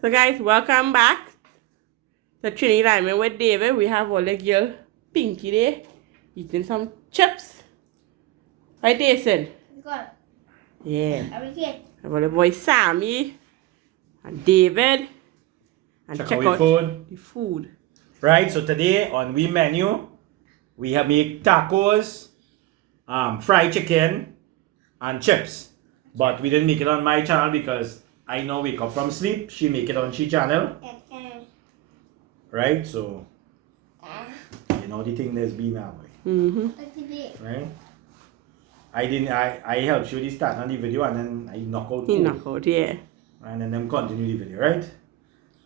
So guys, welcome back to Trini Lyman with David. We have our little girl Pinky there eating some chips. Right, Jason? Good. Yeah. Everything. Our little boy Sammy and David. And Check out food. the food. Right, so today on we menu, we have make tacos, fried chicken, and chips. But we didn't make it on my channel because I now wake up from sleep. She make it on she channel. Right, so you know the thing there's been now. Right? I helped you the start on the video and then I knock out. He knock out, yeah. And then continue the video, right?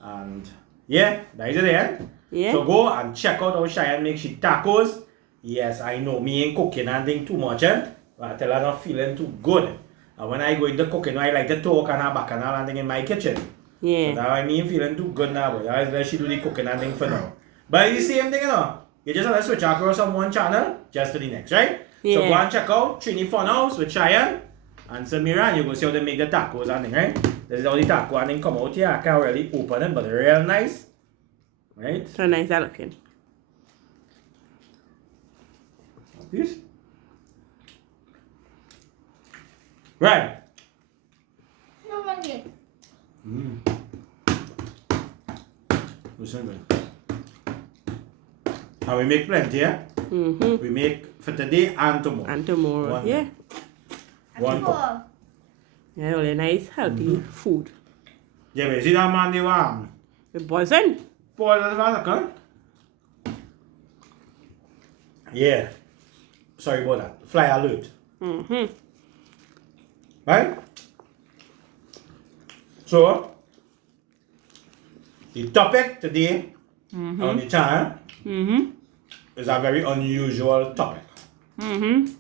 And yeah, that is it there. Yeah. So go and check out how Cheyenne makes she tacos. Yes, I know me ain't cooking and thing too much, but I tell her not feeling too good. And when I go into cooking, I like to talk and have back and all and thing in my kitchen. Yeah. So that I mean feeling too good now, but I let she do the cooking and thing for now. But it's the same thing, you know. You just have to switch across from one channel just to the next, right? Yeah. So go and check out Trini Fun House with Cheyenne and Samira, and you go see how they make the tacos and thing, right? This is how the taco and thing come out here. I can't really open it, but they're real nice. Right? So nice that looking. This? Right. No monkey. Listen good. And we make plenty, yeah? Mm-hmm. We make for today and tomorrow. And tomorrow, One. yeah. One cup. Yeah, really nice, healthy food. Yeah, but you see that man they warm. The buzzing. Paul, that's what I can. Yeah. Sorry about that. Fly alert. Mm-hmm. Right? So, the topic today on the channel Mm-hmm. is a very unusual topic. Mm-hmm.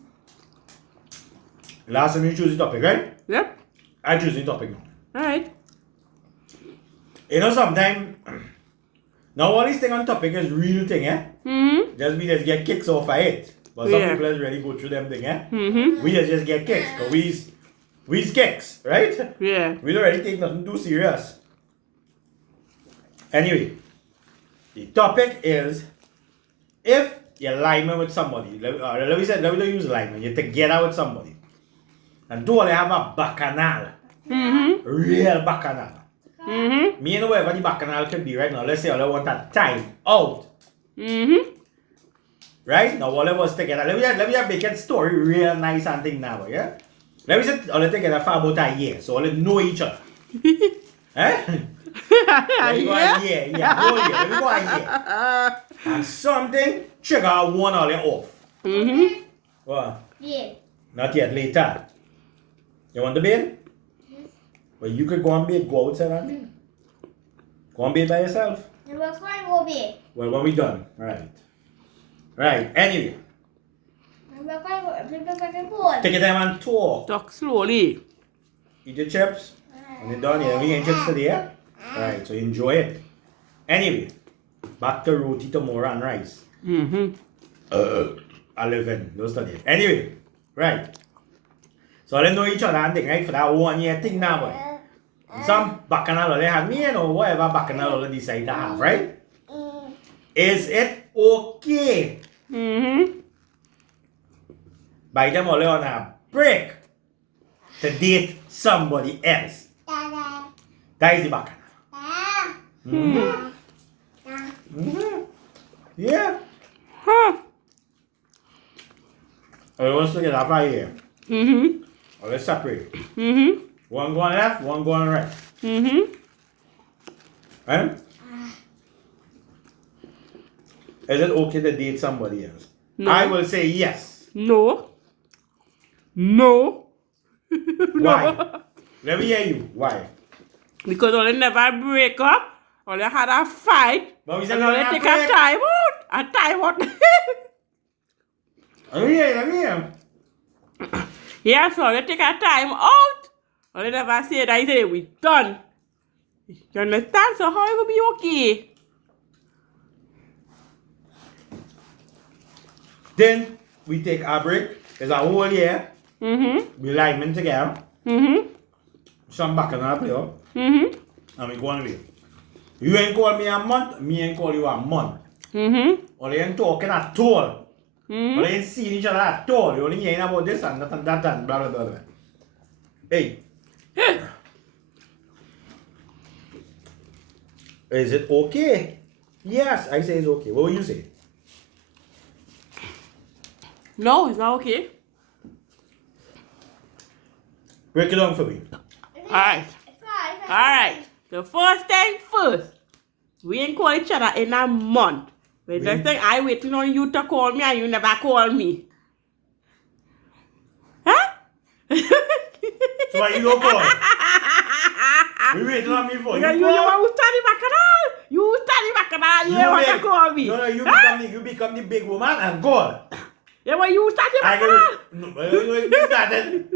Last time you choose the topic, right? Yep. I choose the topic now. Alright. You know, sometimes, now all this thing on topic is real thing, eh? Mm-hmm. Just we just get kicks off of it. But some Yeah. people just really go through them thing, eh? Mm-hmm. We just get kicks. Because we's kicks, right? Yeah. We don't really take nothing too serious. Anyway, the topic is if you're lineman with somebody, let me use lineman, you're together with somebody, and do they have a bacchanal, Mm-hmm. real bacchanal. Mm-hmm. Me and whatever the bacchanal can be right now, let's say I want a time out. Mm-hmm. Right? Now all of us together, let me make it story real nice and thing now, yeah? Let me say all together for about a year, so all know each other. Eh? Let me go a year, yeah, whole year. Let me go a year. And something trigger one all off. Mm-hmm. What? Yeah. Not yet, later. You want the bed? Well, you could go and bed, go outside and bed. Go and bed by yourself. And we're going to go big. Well, when we done, right. Right, anyway. And we're going to go Take your time and talk. Talk slowly. Eat your chips. When you're done, you're having chips today, yeah? Right, so enjoy it. Anyway, back to roti tomorrow and rice. Mm-hmm. 11, those studies. Anyway, right. So they know each other and thing, right? For that 1 year thing now, boy. Some bacchanal they have me, or whatever bacchanal they decide to have, right? Is it okay Mm-hmm. by them all on a break to date somebody else? That is the bacchanal. Yeah. Huh. I want to get up right here. Mm-hmm. Or let's separate. Mm-hmm. One going left, one going right. Mm-hmm. Right? Is it okay to date somebody else? No. I will say yes. No. No. Why? Let me hear you. Why? Because only never break up, only had a fight, But we said and we only don't take have a break. time out. A time out. Let me hear you. Let me hear you. Yeah, so only take a time out. Only never say that, he say we done. You understand? So how it will be okay? Then we take our break. It's a whole year. Mm-hmm. We linemen together. Mm-hmm. Some bacchanal play up. Mm-hmm. and we go on away. You ain't call me a month, me ain't call you a month. Mm-hmm. Or you ain't talking at all. Mm-hmm. Or you ain't seeing each other at all. You only hearing about this and that and that and blah blah blah blah. Hey. Is it okay? Yes, I say it's okay. What will you say? No, it's not okay. Break it down for me. Alright. Alright. The first thing first. We ain't call each other in a month. But next thing I waiting on you to call me and you never call me. Huh? So why you don't call? We waiting on me for you. You call? want to study bacchanal? You study bacchanal, you want to make- call me. No, you become the big woman and call. Yeah, when you study I bacchanal. you started.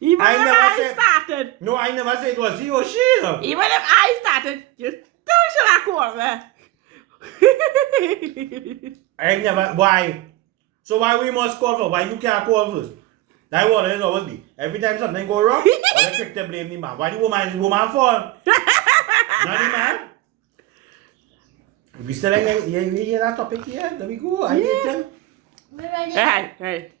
Even I if never I said- started. No, I never said it was you or she. No. Even if I started, you still should have called me. I never. Why? So why we must call for? Why you can't call first? That's what it always be. Every time something go wrong, all the quick to blame the man. Why the woman is the woman fault? Not the man. We still like you hear that topic here? Let me go. I need them. Right.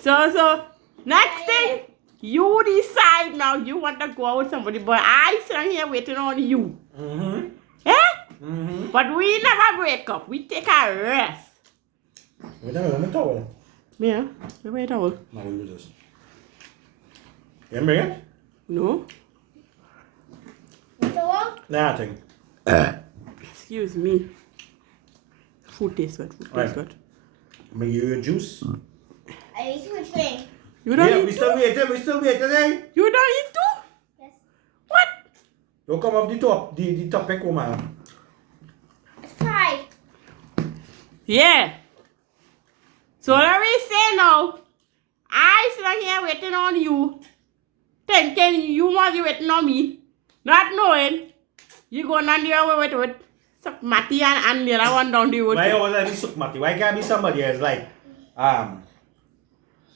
So next thing, you decide now you want to go out with somebody, but I sit here waiting on you. Mm-hmm. Yeah? Mm-hmm. But we never break up. We take a rest. Wait a minute, let me towel. Yeah, wait a minute. Now we'll do this. You bring it? No? Nah, I think. Excuse me. Food tastes good. Food tastes Right. good. Bring you your juice. I need to drink. You don't Yeah, eat we too? still waiting. We still waiting, eh? You don't eat too? Yes. What? Don't come off the top. The topic, woman. 5. Yeah. So let me say now, I sit here waiting on you, thinking you must be waiting on me, not knowing you going on the other way with Matty and the other one down the road. Why always let me suck Matty? Why can't be somebody else like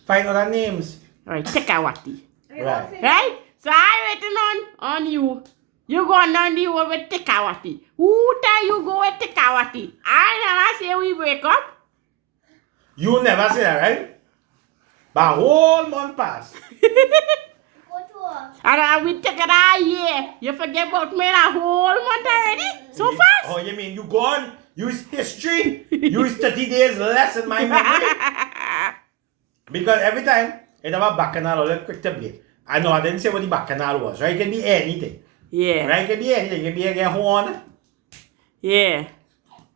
find other names? Alright, Tekawati. Right. Right? So I waiting on you. You going down the road with Tekawati. Who tell you go with Tekawati? I never say we break up. You never say that, right? But whole month pass. Go to her. And we take it a year. You forget about me a whole month already? So fast? Oh, you mean you gone? Use history? Use 30 days less in my memory? Because every time it have a bacchanal or a quick to play. I know I didn't say what the bacchanal was, right? It can be anything. Yeah. Right? It can be anything. It can be a horn. Yeah.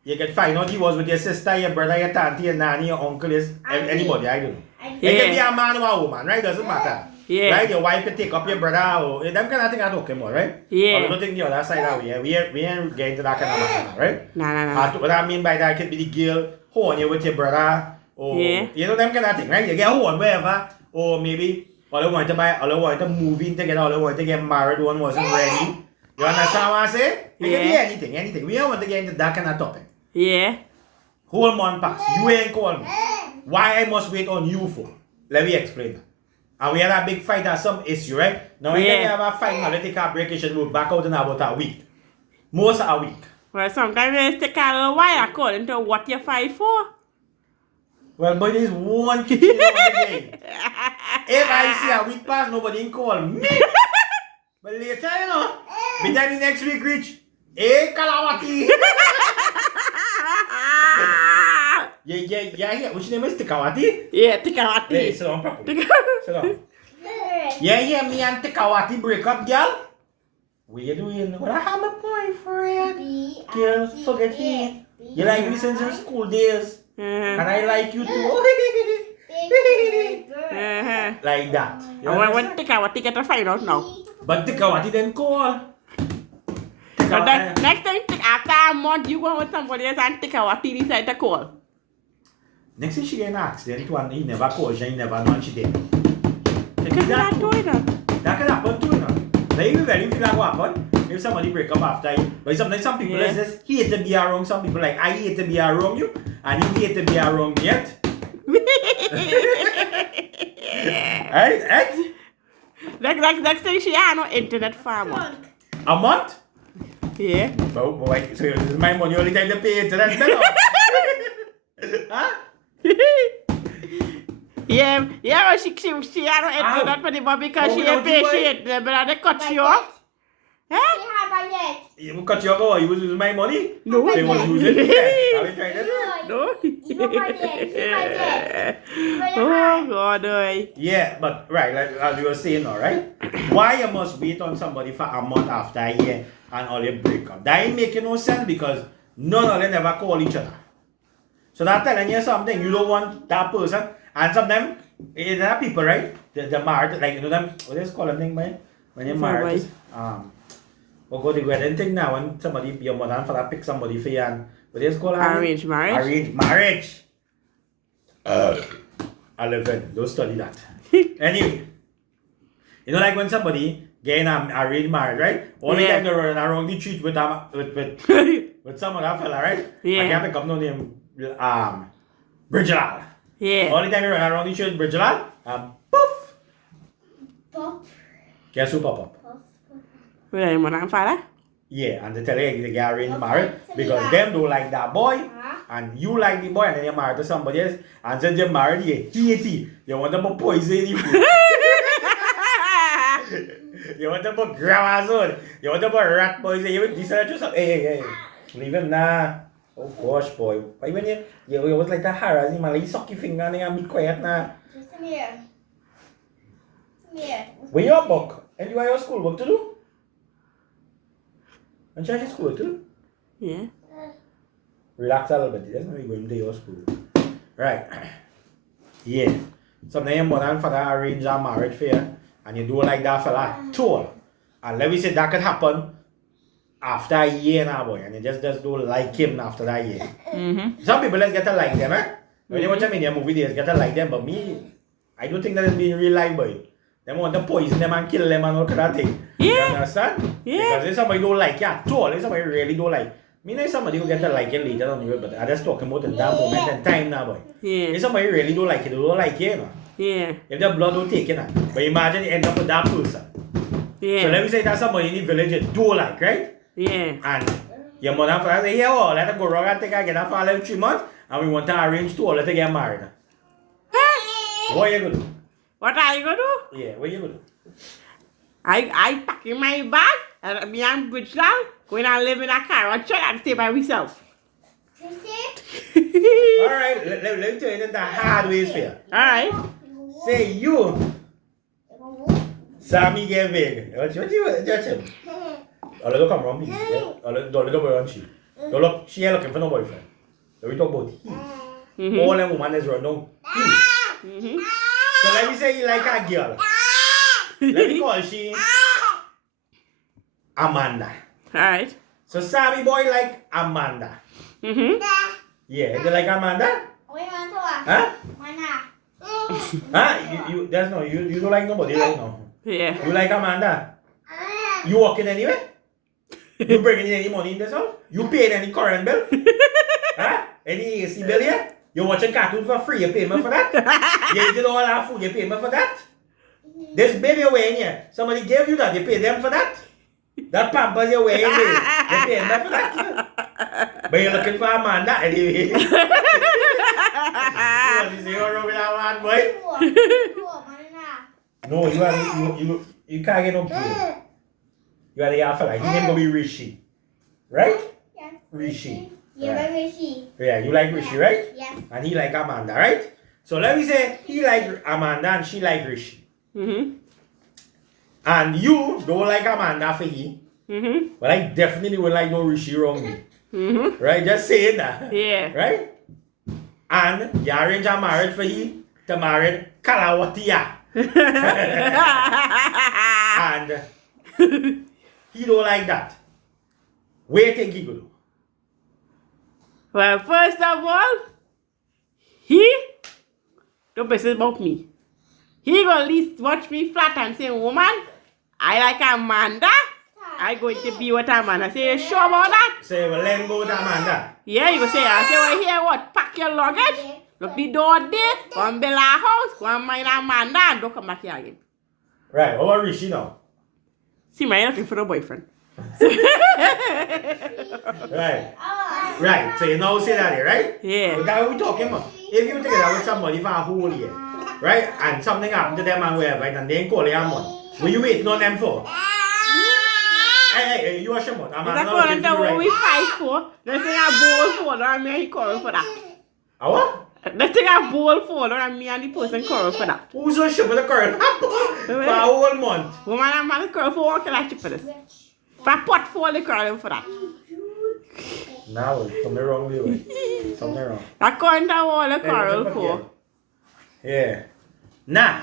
You can find out he was with your sister, your brother, your auntie, your nanny, your uncle, anybody, I don't know. It can be a man or a woman, right? Doesn't matter. Yeah. Right? Your wife can take up your brother or them kind of thing I talking about, right? Yeah. But we don't think the other side of it. We ain't getting to that kind of bacchanal, right? Nah. What I mean by that could be the girl horn you with your brother or Yeah. you know them kind of thing, right? You get horn wherever, or maybe all they want to buy, all they want to move in together, all they want to get married, one wasn't ready. You understand what I say? It can be Yeah. anything. We don't want to get into that kind of topic. Yeah. Whole month pass, you ain't call me. Why I must wait on you for? Let me explain that. And we had a big fight or some issue, right? Now when Yeah. we have a fight, now let's take a break, it should move back out in about a week. Most of a week. Well, sometimes it take a little while according to what you fight for. Well, but there's one kitchen on the game. If I see a week pass, nobody can call me. But later, you know, by the time the next week reach, hey, Kalawati. Yeah, which name is Tikawati? Yeah, Hey, Tekawati. sit down properly. Sit down. Yeah, me and Tikawati break up, girl. What you doing? Well, I have a boyfriend. Girl, forget it. You like me since your school days. And I like you too. Like that. You And when understand? Tekawati get to find out now. But Tikawati then call. But then next time, after a month, you go with somebody else and Tekawati decide to call. Next thing she get an accident one, he never called, she never know she did. Because you're not doing that. That can happen too, you know. Like even when you feel like what happen, if somebody break up after you, but sometimes some people Yeah. just hate to be around, some people like, I hate to be around you, and you hate to be around me yet. Right? Next thing she had no internet farmer. Trunk. A month? Yeah. Oh boy, so this is my money only time to pay internet bill. Huh? Yeah, but she had no internet money, but because Oh, she no, ain't pay, you she were- ain't, but they cut you off. She Huh? had budget. You will cut your go, you will use my money? No. So you will use it? Yeah. Are we trying to do? No. You budget. Oh God, oi. Yeah, but right, like as you were saying, all right. Why you must wait on somebody for a month after a year and all you break up? That ain't making no sense because none of them never call each other. So that telling you something you don't want that person, and sometimes there are people, right? The married, like you know them. What is called a thing, man? When you're married, or go to the wedding thing now when somebody your mother and father pick somebody for you and what is called Arranged marriage. Arranged marriage. I live in. Don't study that. Anyway, you know, like when somebody getting arranged marriage, right? Only Yeah. time they run around the street with with some other fella, right? Yeah. I can't pick up no name. Bridgelal. Yeah. Only time you run around the street with Bridgelal, poof. Pop. Guess who pop up? Where are you, mother and father? Yeah, and they tell you they get arranged Okay, marriage so because yeah. them don't like that boy. Huh? And you like the boy and then you're married to somebody else. And since you're married, you hate it. You want them to poison you. You want them to grab a sword. You want them to rat poison you. This is just hey. Leave him now. Oh gosh, boy. Why when you always like to harass him and like suck your finger and be quiet now. Just come here. Come here. When you're book and you have your schoolwork to do? And you have your schoolwork to do? Yeah. Relax a little bit. That's not going to your school. Right. Yeah. Sometimes your mother and father arrange a marriage for you and you don't like that fella at all. And let me say that could happen after a year now, boy. And you just don't like him after that year. Mm-hmm. Some people just get to like them, eh? When you watch them in their movie, they just get to like them. But me, I don't think that is being real life, boy. They want to poison them and kill them and all that thing. You Yeah. understand? Yeah. Because if somebody don't like you at all, if somebody really don't like, me know somebody will get to like you later on the road, but I just talking about in that moment in time now, boy. Yeah. If somebody really don't like you, they don't like you, you know. Yeah. If their blood don't take you now. But imagine you end up with that person. Yeah. So let me say that's somebody in the village you don't like, right? Yeah. And your mother and father say, yeah, well, let her go wrong and think I get her for 3 months, and we want to arrange to all let her get married. What are you going to do? What are you gonna do? Yeah, what are you going to do? I pack in my bag and me and Bridgeland going and live in a car or truck and stay by myself. Sissy? Alright, let me tell you the hard ways for you. Alright. Say you, Sammy get big. What you judge him? Oh, look come around me. Yeah? Oh, don't look around she. Don't look, she ain't looking for no boyfriend. So we talk about he. Mm-hmm. All them women is run down. He. Mm-hmm. So let me say you like a girl. Let me call she Amanda. Alright. So Sammy boy like Amanda. Mm-hmm. Yeah, you like Amanda? Huh? Huh? You that's no you don't like nobody right now. Yeah. You like Amanda? You working anyway? You bringing in any money in this house? You paying any current bill? Huh? Any AC bill yet? You watching cartoons for free? You pay me for that? You eating all our food? You pay me for that? This baby you're wearing here, somebody gave you that? You pay them for that? That pampers you're wearing, you pay them for that? But you're looking for Amanda anyway. You want to say you're wrong with that one, boy? No, you can't get no clue. You are the alpha like. His name gonna be Rishi. Right? Yes. Rishi. Yeah, very Rishi. Yeah, you like Rishi, right? Yes. And he like Amanda, right? So let me say he like Amanda and she like Rishi. Mm-hmm. And you don't like Amanda for he. Mm-hmm. But I definitely would like no Rishi wrong me. Mm-hmm. Right? Just saying that. Yeah. Right? And you arrange a marriage for he to marry Kalawatia. And he don't like that. Where you think he go do? Well, first of all, don't business about me. He gonna at least watch me flat and say, woman, I like Amanda. I going to be with Amanda. Say, you sure about that? Say, well, let him go with Amanda. Yeah, you go say, I say, well, here what? Pack your luggage. Look the door there. Go and build a house. Go and mind Amanda and don't come back here again. Right, what about Rishi now? See, man, looking for a boyfriend. Right. Right, so you now say that here, right? Yeah. But that's what we talking about. If you together with somebody for a whole year, right, and something happened to them and whatever, and they ain't call you a month, what you waiting on them for? Hey, you are Shimon. I'm Is that not calling looking the for you one we right. fight for? Let's say a bowl for and me and he quarrel for that. A what? Let's take a bowl for and me and the person quarrel for that. Who's so shit with the current? For a whole month. Woman and man quarrel for what can I for this? For a pot for the quarrel for that. Now, something wrong with you. Something wrong. According to all the quarrel for. Yeah. Nah,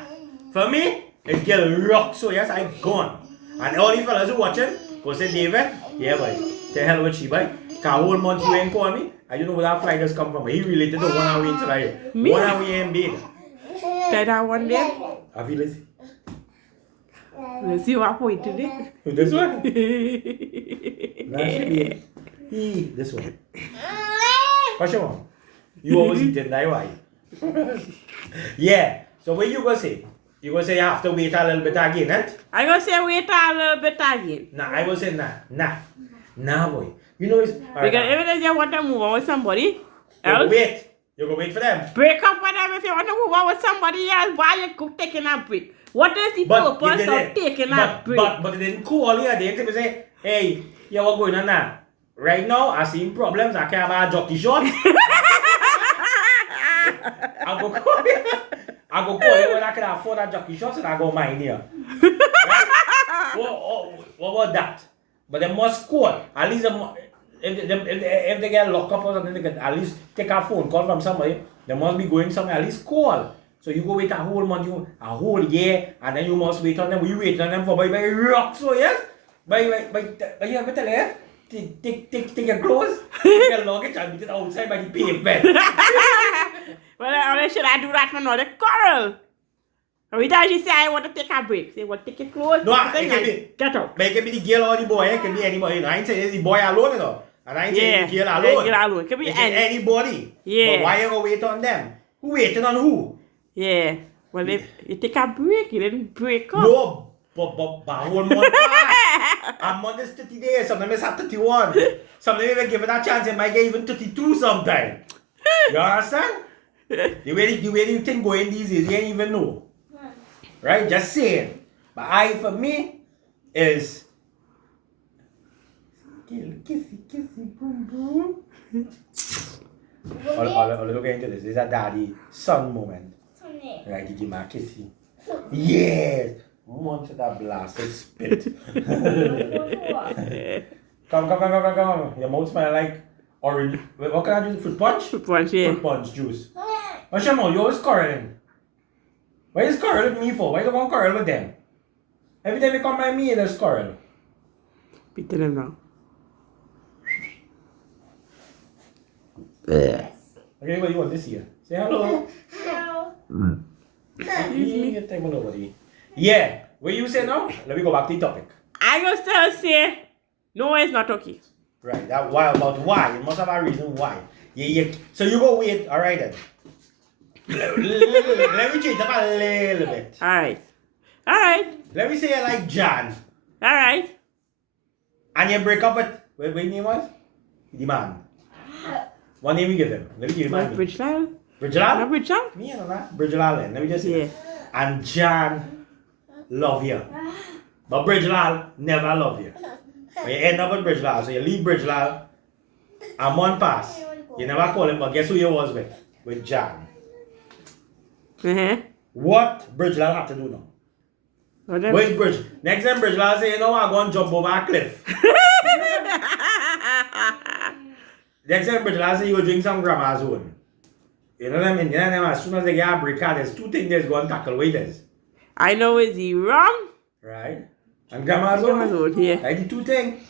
for me, it's get rock, so yes, I gone. And all the fellas who watching, go say, David, yeah, boy, the hell with she, boy. Cause whole month you ain't call me. I don't know where that flight has come from. He related to 1 hour into like Me? 1 hour in bed. Tell that one day. I feel lazy. Let's see what point today. This one? That should be this one. What's your mom? You always eating that why? Yeah. So what you gonna say? You gonna say you have to wait a little bit again, eh? I gonna say wait a little bit again. Nah, I gonna say nah, boy. You know it's Because every time you want to move on with somebody you go else, wait. You go wait for them. break up with them if you want to move on with somebody else. Why you taking a break? What is the purpose of taking a break? But they didn't call you. They didn't say, hey, yeah, what's going on now? Right now, I see problems. I can't buy a jockey shot. I go call you. I go call you when I can afford that jockey shot and I go mine here. Right? What about that? But they must call. At least if they get locked up or something, they can at least take a phone call from somebody. They must be going somewhere. At least call. So you go wait a whole month, a whole year, and then you must wait on them. You wait on them for by rock, so yes? By you have to left. Take your clothes, take your luggage, and meet it outside by the pavement. Well, only should I do that for another quarrel? Every time she say I want to take a break, say, well, take your clothes, No, it can be. get out. But it can be the girl or the boy, it can be anybody. You know, I ain't saying it's the boy alone, you know. And I ain't saying the girl alone. Girl alone. It can be It can be anybody. Yeah. But why you gonna wait on them? Who waiting on who? Yeah. Well, if you take a break, you didn't break up. No, but one month pass. A month is 30 days, sometimes it's at 31. Sometimes even give it a chance, it might get even 32 sometime. You understand? The way the thing going these days, you ain't even know. Right? Just saying. But for me, is kissy, boom, boom. I'll look into this. This is a daddy-son moment. Right, you give me a kissy. Yes! Once that blasted spit. Come. Your mouth smell like orange. Wait, what can I do? Fruit punch? Fruit punch, yeah. Fruit punch juice. What's your mouth? You always quarreling. Why is quarrel with me for? Why you don't want to quarrel with them? Every time you come by me, there's quarrel. Beating them now. Okay, what do you want this year? Say hello. Yeah, what you say now? Let me go back to the topic. I will still say, no, it's not okay. Right, that why about why? You must have a reason why. Yeah. So you go wait, alright then. Let me change up a little bit. Alright. Let me say you like Jan. Alright. And you break up with what his name was? The man. What name you give him? Let me give him my name. Bridgelal? Bridgelal? Not Bridgelal? Me, I know that. Bridgelal then. Let me just say Yeah. that. And Jan love you. But Bridgelal never love you. But you end up with Bridgelal. So you leave Bridgelal. A month pass. You never call him, but guess who you was with? With Jan. What Bridgelal have to do now? Where's Bridge? Next time Bridgelal say, you know what, I'm going to jump over a cliff. Next time Bridgelal say, you go drink some grandma's own. You know what I mean? You know, as soon as they get a break out, there's two things that's going to tackle waiters. I know it's the rum. Right? And grandma's own. Yeah. Like the two things.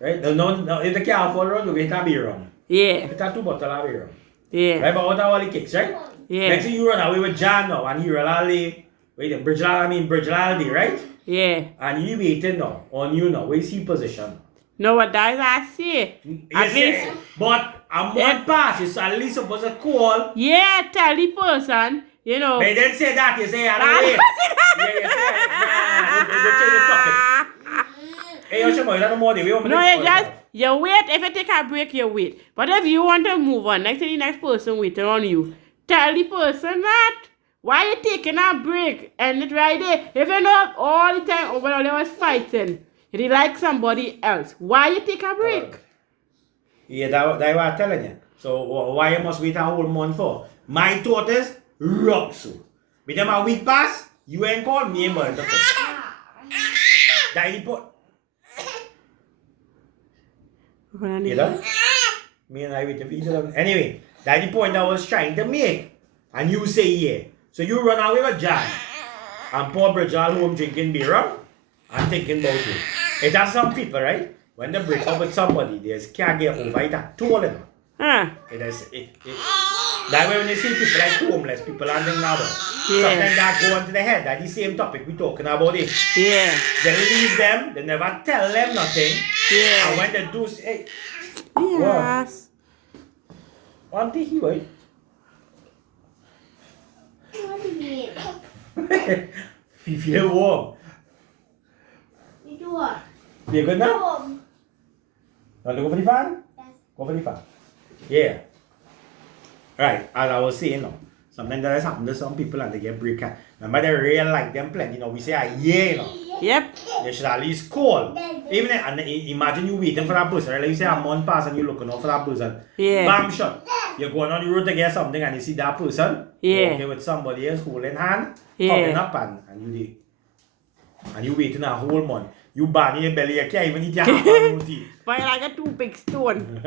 Right? No, if they can't afford rum, they get a beer rum. Yeah. Get a 2 bottles of beer rum. Yeah. Right? But what are all the kicks, right? Yeah. Next thing you run away with Jan now, and he really, Bridgelal, right? Yeah. And you waiting now, on you now. Where's he position? No, what that's I say. At least. But a month pass, you're at least supposed to call. Yeah, tell the person, you know. They didn't say that, you say, I don't wait. Yeah, you say, we go change the topic. Hey, Yoshimo, you don't know more the way I'm No, gonna- you just, you wait. If you take a break, you wait. But if you want to move on, next thing the next person waiting on you, tell the person that. Why you taking a break? And it right there. If you know all the time over there was fighting, you like somebody else. Why you take a break? Yeah, that's what I'm telling you. So why you must wait a whole month for? My thought is rock so. With them a week pass, you ain't called me about it. That the point. You know? Me and I wait for each other. Anyway, that's the point I was trying to make. And you say yeah. So you run away with John. And poor Bridget home drinking beer and thinking about you. It has some people, right? When they break up with somebody, they just can't get over it at all. You know? It is, that way when you see people like homeless, people and things now, sometimes that go into the head. That's the same topic we're talking about it. Yeah. They leave them, they never tell them nothing. Yeah. And when they do, hey, Yes. one thing he right? What do you mean? You feel warm. You do what? You good now? Home. Want to go for the fan? Yes. Go for the fan. Yeah. Right, as I was saying now, sometimes that has happened to some people and they get break up. Remember they really like them plenty, you know, we say a year, you know. Yep. They should at least call. Even if, and imagine you waiting for that person, right? Like you say a month pass and you looking out for that person. Yeah. Bam shot. You're going on the road to get something and you see that person walking with somebody else holding hand, popping up and you there. And you waiting a whole month. You bang in your belly, you can't even eat your half of tea. But like a 2 big stone.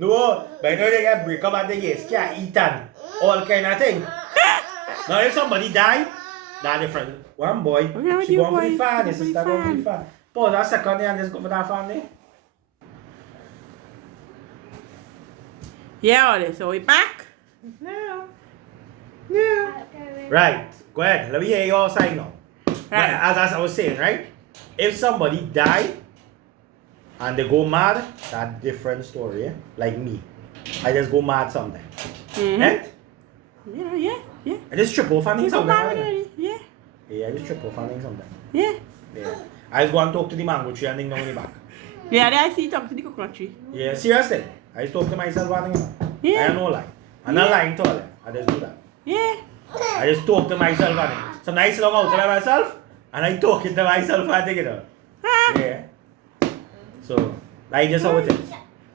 No, but you know they get break up and they get can't eat and all kind of thing. Now if somebody die, that's different. One boy, Okay, she you going for the boy, fan, go his for the sister going for the fan. fan. Pause that second there and just go for that fan there. Yeah, all this. So we back? Yeah. Yeah. Right, go ahead. Let me hear your side now. Right. As I was saying, right? If somebody die and they go mad, that's different story, eh? Like me. I just go mad sometimes. Mm-hmm. Eh? Yeah. I just trip off and You things go sometimes. married already? Yeah. Yeah, I just trip off and things sometimes. Yeah. Yeah. I just go and talk to the mango tree and thing down in the back. Yeah, there I see you talk to the coconut tree. Yeah, seriously. I just talk to myself and things. Yeah. I don't know lie. I'm not lying to all them. I just do that. Yeah. I just talk to myself and things. Sometimes I sit down outside myself and I talking to myself and things, you know. Huh? Yeah. So, that's just how it is.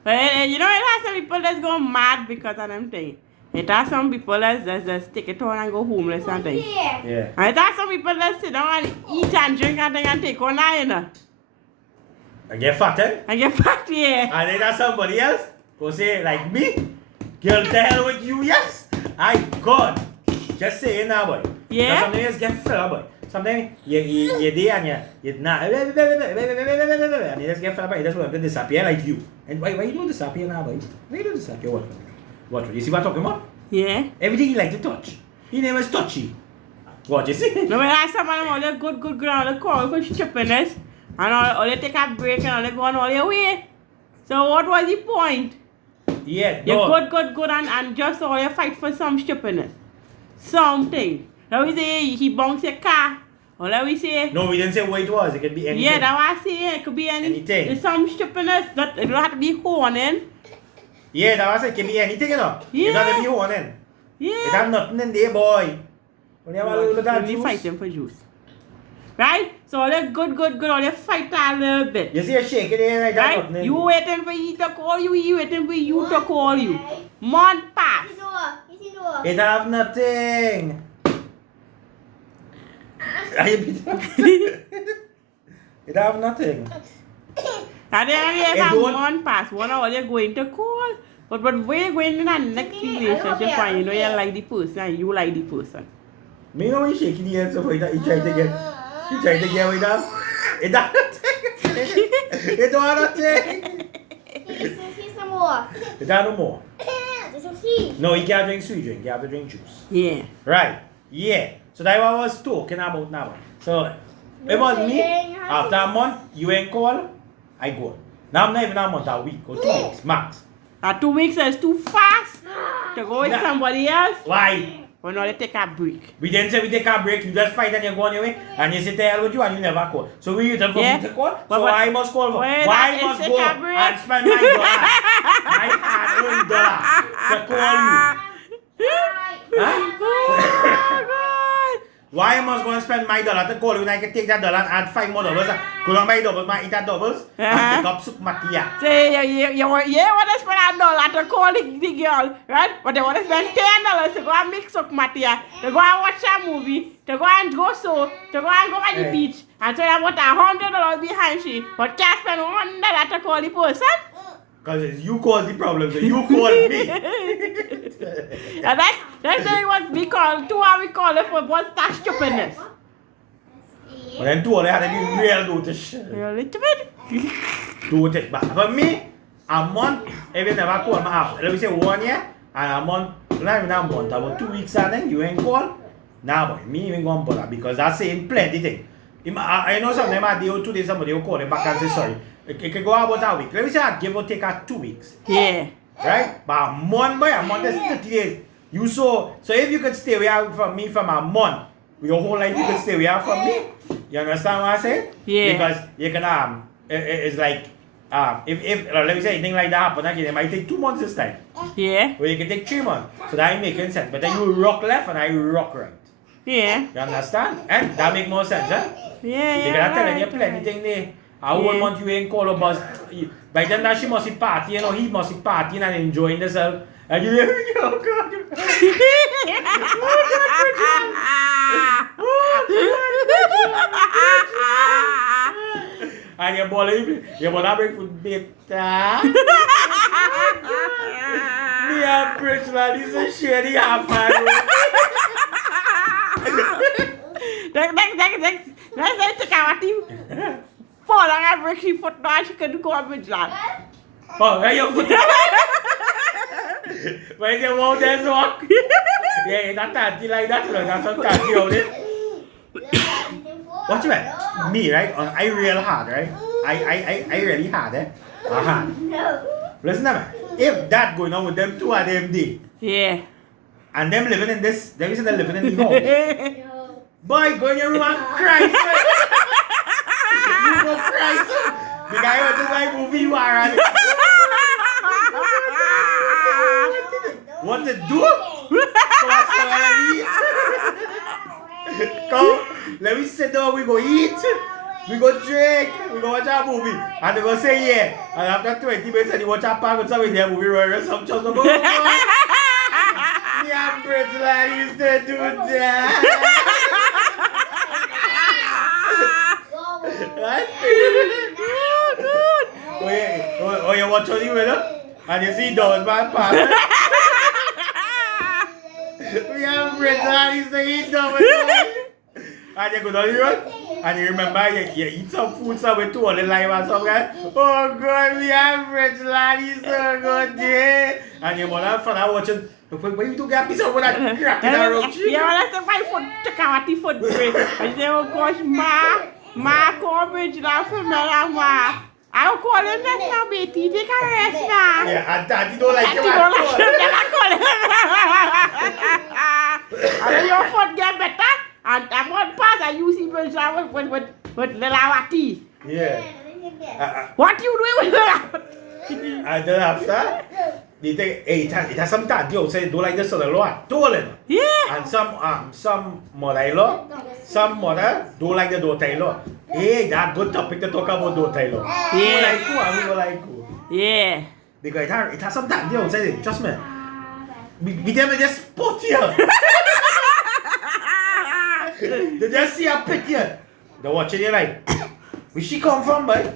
But you know, it has some people that's go mad because of them things. It has some people that just take it on and go homeless and things. Yeah. Yeah. And it has some people that sit down and eat and drink and thing and take on that, you know. I get fat, eh? And get back here. And then there's somebody else who say, like me, girl, the hell with you, yes. I God. Just saying now, boy. Yeah? Because sometimes you just get fed up, boy. Sometimes you're there and you're not. And you just get fed up, you just want to disappear like you. And why you don't disappear now, boy? Why you don't disappear? What? You see what I'm talking about? Yeah. Everything you like to touch. He never is touchy. What, you see? No, when I some of them all they good, all they call for stupidness. And all they take a break and all they go on all their way. So what was the point? Yeah, You no. good and just all you fight for some stupidness. Something. Now we say he bunks your car. Or let we say No, we didn't say what it was. It could be anything. yeah, that's what I say. It could be Anything. There's some stupidness. It don't have to be horning. Yeah, that was it. Can be anything, you know. Yeah. It doesn't be warning. It Yeah. has nothing in there, boy. When you have a little bit of We juice. fighting for juice. Right? So all they good, all they fight a little bit. You see a shake it in like that. Right? nothing in You there. waiting for he to call you, he waiting for you to call you. Month pass. It have nothing. It have nothing. And then you It have don't- month pass. One hour you're going to call. But we're going in a next relationship and you know you like the person and you like the person. Me know when shaking the hands of it, he tried to get with that. It have nothing. It don't have nothing. Here's some more. It have no more. There's some tea. No, he can't drink sweet drink. He have to drink juice. Yeah. Right. Yeah. So that's what I was talking about now. So it was me. After a month, you ain't call, I go. Now I'm not even a month, a week or 2 weeks max. 2 weeks is too fast to go with Nah. somebody else. Why? but now they take a break. We didn't say we take a break, you just fight and you go on your way, and you sit there with you and you never call. So we waiting for Yeah. me to call, But- so I must call for. Wait, Why that must is go take a break. and spend my dollar, my hard-earned dollar, to call you? Huh? Oh, God. Why I must go and spend my dollar to call you when I can take that dollar and add 5 more dollars? Go down buy doubles, my eat that doubles, and pick up soup matia. Say, you want to spend $1 to call the girl, right? But they want to spend $10 to go and mix up Matia, to go and watch a movie, to go and go so, to go and go by the Hey. beach, and so they want $100 behind she, but can't spend $1 to call the person. Because you caused the problem, so you called me. And that's what we call, 2 hours we call it for what's that stupidness. But then 2 hours had to be real notice. Really stupid. Do it. But for me, a month, if you never call me after, let me say 1 year, and a month, not even a month, about 2 weeks and then you ain't call. Nah boy, me even going to bother because that's saying plenty thing. I know some of them a day or 2 days somebody will call them back and say sorry. It can go about a week. Let me say I give or take her 2 weeks. Yeah. Right? But a month by a month is 30 days. You so if you could stay away from me from a month, your whole life you could stay away from me. You understand what I say? Yeah. Because you can it's like if let me say anything like that happen again, it might take 2 months this time. Yeah. Or you can take 3 months. So that ain't making sense. But then you rock left and I rock right. Yeah. You understand? And that make more sense, huh? Yeah. Because I'm telling you plenty thing there. A whole month you ain't call a bus. By then that she must be partying or he must be partying and enjoying themselves. And you oh God. And your boy bring food better. Me and Prince man, he's a shady half man. Let's take our team. Fall on her break, she foot now, she can go up with land. Oh, where your foot? When you walk, there's walk. Yeah, that's tanty like that, look. That's some tanty on it. What you mean? Me, right? I real hard, right? I really hard, eh? Hard. No. Listen to me. If that going on with them 2 of them day, Yeah. and them living in this, them is they living in the house. No. Boy, go in your room and cry, son. You go cry, son. The guy who just like movie you are on. What to do? So Come, let me sit down, we go eat, we go drink, we go watch a movie. And they go say yeah. And after 20 minutes, and you watch a park with somebody there movie or some chance go. Me and Brits like used to do that. Right? Oh, you watch on the window? And you see dogs man pass. We have Brits like used to eat dogs. And you go down the road, and you remember you eat some food somewhere too on the live or something. Oh God, we have Brits like he's so good there. And your mother and father watching. When you took a piece of that crack in the road, Yeah, let's my foot take out the foot break. I say, oh gosh, Ma, coverage now for me, Ma. I'll call him next now, Betty. Take a rest now. yeah, and daddy don't like you Daddy at don't all. like him, then I call him. And then your foot get better. And I want pass and you see with Lelawati. Yeah. What you doing with Lelawati? And then after, they think, hey, it has some daddy who say don't like this son in law. Told him. Yeah. And some mother-in-law, some mother don't like the daughter-in-law. Hey, that's good topic to talk about daughter-in-law. Yeah. We like who and we don't like who. Yeah. Because it has some daddy who say, trust me, we them just put here. They just see a picture. They're watching you like, where she come from, boy?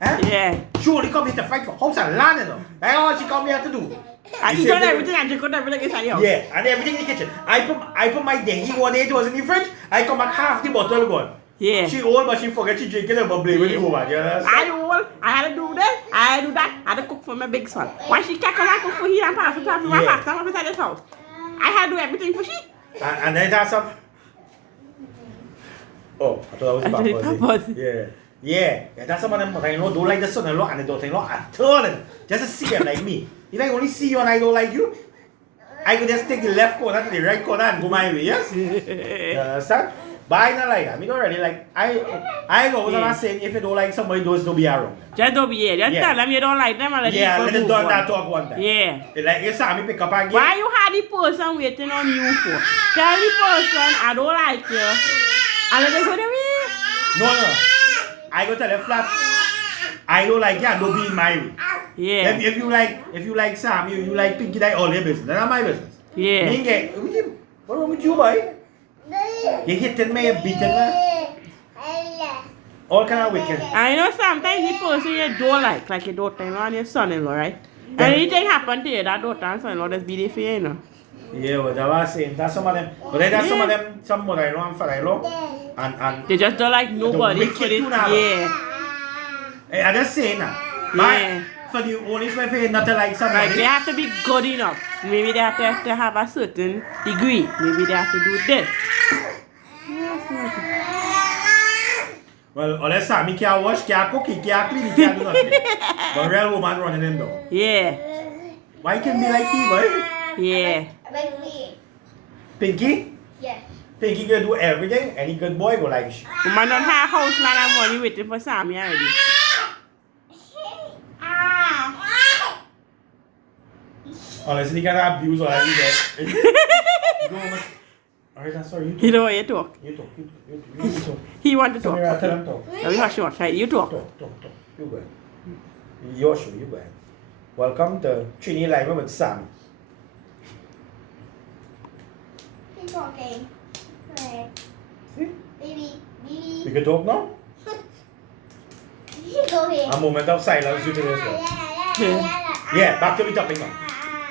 Huh? Yeah. She only come here to fight for house and land, you know. That's all she come here to do. And You you see done the- everything and you got everything inside your house. Yeah, and everything in the kitchen. I put my dengue one day, it was in the fridge. I come back half the bottle gone. Yeah. She old, but she forget she drinking it, but blame it over. You understand? I had to do this, I had to do that, I had to cook for my big son. Why she can't come and cook for him and pass it to my Yeah. pastor inside this house? I had to do everything for she. And then that's some. Oh, I thought that I was thought it Papa's. was. Yeah, that's some of them mother-in-law don't like the son-in-law and the daughter-in-law at all. Just to see them like me. If I only see you and I don't like you, I could just take the left corner to the right corner and go my way, yes? You understand? But I not like that. I don't really like, I always Yeah. not saying if you don't like somebody, those don't be around. Just don't be here. Just Yeah. tell them you don't like them and let Yeah, people let them move done on. that talk one time. Yeah. Like, you saw me pick up again. Why you had the person waiting on you for? Tell the person I don't like you. And let them go their way. No. I go tell you flat. I don't like you and don't be in my way. Yeah. If you like Sam, you like Pinky, that all your business. That's not my business. Yeah. Me get, what wrong with you, boy? You hitting me, you beating me. All kind of wicked. And you know sometimes the person you don't like your daughter-in-law and your son-in-law, right? And anything happen to you, that daughter and son-in-law just be there for you, you know. Yeah, what I was saying, that's some of them. But then that's some of them, some mother-in-law and father-in-law. And They just don't like nobody wicked for it. too now. Yeah. I just saying that. Yeah. But for the only way for you not to like Like somebody. they have to be good enough. Maybe they have to have a certain degree. Maybe they have to do this. Well, unless Sammy can't wash, can't cook, he can't clean, he can't do nothing. But real woman running them down. Yeah. Why can't be like you, boy? Yeah. Like me. Pinky? Yeah. Pinky can do everything, any good boy go like shit. Woman don't have house man and money waiting for Sammy already. Unless he can abuse or anything. Go home. Alright, I'm sorry. You know what you talk. You talk. You talk. He want to Come talk. here, I'll tell him talk. Now you hush, right? You talk. Talk. You go ahead. Your show, you go ahead. Welcome to Trini Live with Sam. He's talking. Right. See? Baby. We can talk now? You go here. A moment of silence due to this one. Yeah, back to the topic now.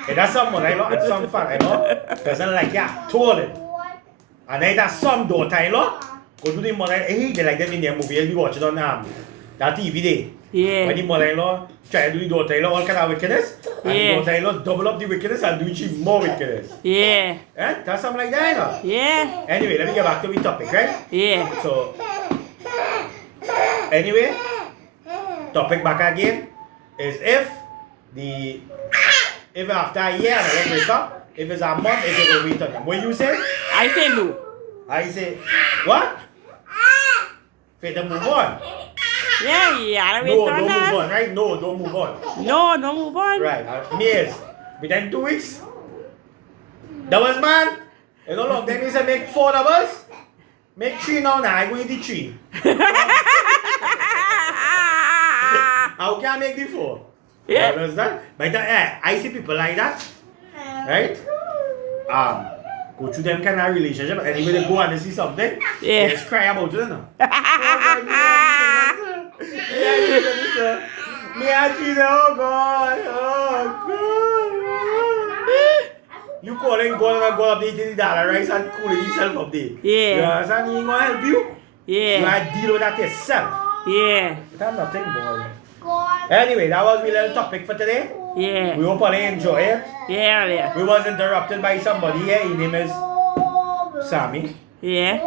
If that's someone I know and some fan I know doesn't like ya, told him. And then that's some daughter I know go to the mother, hey, they like them in their movie, you'll be watching on that TV day. When the Yeah. mother-in-law try to do the daughter-in-law all kind of wickedness, and the Yeah. daughter-in-law double up the wickedness and do even more wickedness. Yeah. Eh? That's something like that, you know? Yeah. Anyway, let me get back to the topic, right? Yeah. So, anyway, topic back again is if after a year I don't break up, if it's a month, if it will wait on them. What you say? I say no. I say, what? For them move on. Yeah, yeah. No, don't move on, right? No, don't move on. No, no move on. Right, yes. Within 2 weeks. That was man. You know, long time he said make 4 of us. Make 3 now, I go eat the 3. How can I make the 4? Yeah. You understand? But I see people like that, right? Go through them kind of relationship, and anyway they go and they see something, Yeah. they just cry about it, no? Me and she say, oh God. You calling God and God update the dollar rice and cooling yourself up there. Yeah. You understand? He ain't gonna help you. You Yeah. gotta deal with that yourself. Yeah. But I'm nothing, boy. God. Anyway, that was my little topic for today. Yeah. We hope you enjoy it. Yeah, yeah. We was interrupted by somebody here. His name is Sammy. Yeah.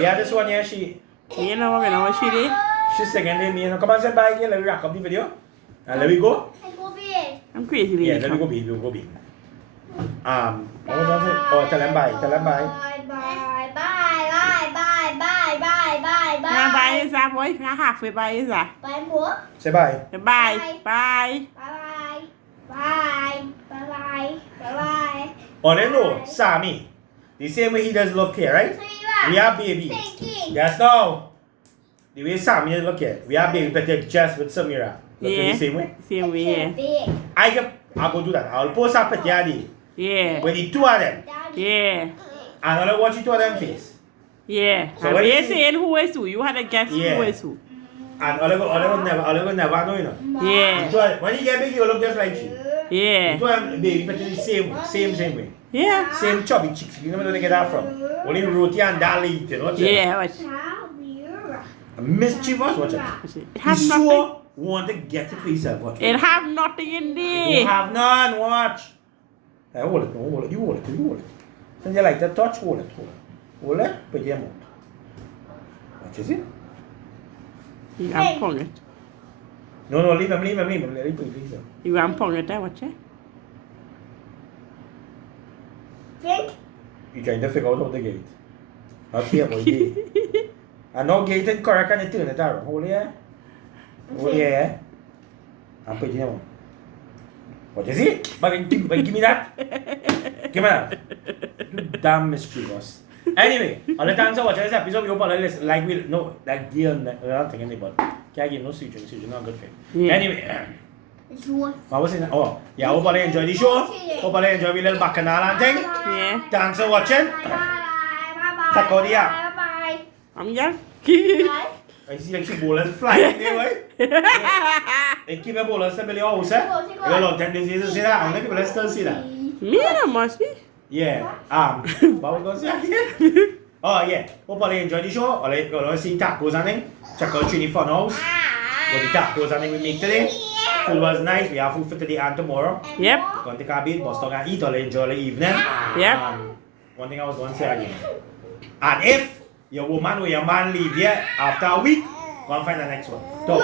Yeah, this one here, she You know what she did? she's singing to me. You know, come on, say bye here. Let me wrap up the video. And let me go. I go big. I'm crazy, Yeah, baby. let me go be. We'll go be. What was I saying? Oh, tell them bye. Tell them bye. Now bye is that boy? Now halfway bye is that? Bye more. Say bye. Bye. Bye. Bye. Oh, they know, Sammy. The same way he does look here, right? We are baby. Yes, no. The way Sammy does look here. We are baby, but they're just with Samira. Look Yeah. the same way. Same way, yeah. Big. I'll go do that. I'll post up at Yadi. Yeah. With the 2 of them. Yeah. And I'll watch the 2 of them face. Yeah. So And when we're you- saying who is who. You had to guess Yeah. who is who. And I'll never know, you know. Yeah. So when you get big, you look just like she. Yeah. So baby, but in the same way. Same way. Yeah. Same chubby cheeks. You know where they get that from? Only roti and dal eating. Watch it. Yeah. Watch. Mischievous, watch it. It You has nothing. so want to get it for yourself. Watch it. It have nothing in You there. don't have none. Watch. Hey, hold it. No, hold it. You hold it. You hold it. Since you like to touch, hold it. Hold it. Put your mouth. Watch, you see? You am pong it. No, leave him. Let him put it. You am pong it. Watch it. Drink. You trying to figure out how to gate. Okay, boy. Gate. And now gate is correct and you turn it around. Hold here. Hold here. I'm putting it on. What is it? But give me that. Give me that. You damn mischievous. Anyway, all the thanks for watching this episode. We hope all listen. Like we no, like deal. We're not thinking about. Can't give no suggestion. Suggestion not good for you. Yeah. Anyway. It's yours. What was it? Oh, yeah. Hope all enjoy the show. Hope all enjoy the little bacchanal and thing. Yeah. Thanks for watching. Bye. Check out the app. Bye. I'm young. Bye. I see like she bowlers flying there, right? They keep a bowlers to your house, eh? You got a lot of them diseases, see that? How many people still see that? Me, that must be. Yeah. What was going to say again? Oh, yeah. Hope all enjoy the show. All you want to see tacos and thing. Check out Trini Fun House. What the tacos and thing we make today. Food was nice. We have food for today and tomorrow. Yep. Going to take a bit, Boston and eat. All enjoy the evening. Yep. One thing I was going to say again. And if your woman or your man leave here after a week, go and find the next one. Done.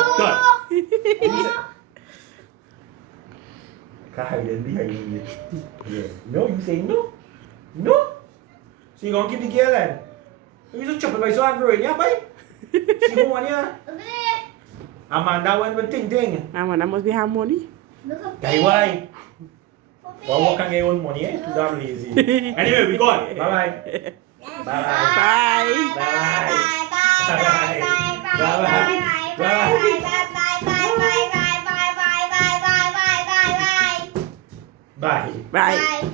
Can't hide it behind it. Yeah. No, you say no? No? So you gonna keep the girl then? You just chop it by so angry, yeah, boy? She go on here. Amanda went with Ting Ting. I must be have money. Guy, why? Well, what can get own money, eh? Too damn lazy. Anyway, we gone. Bye-bye. Bye-bye. Bye. Bye. Bye.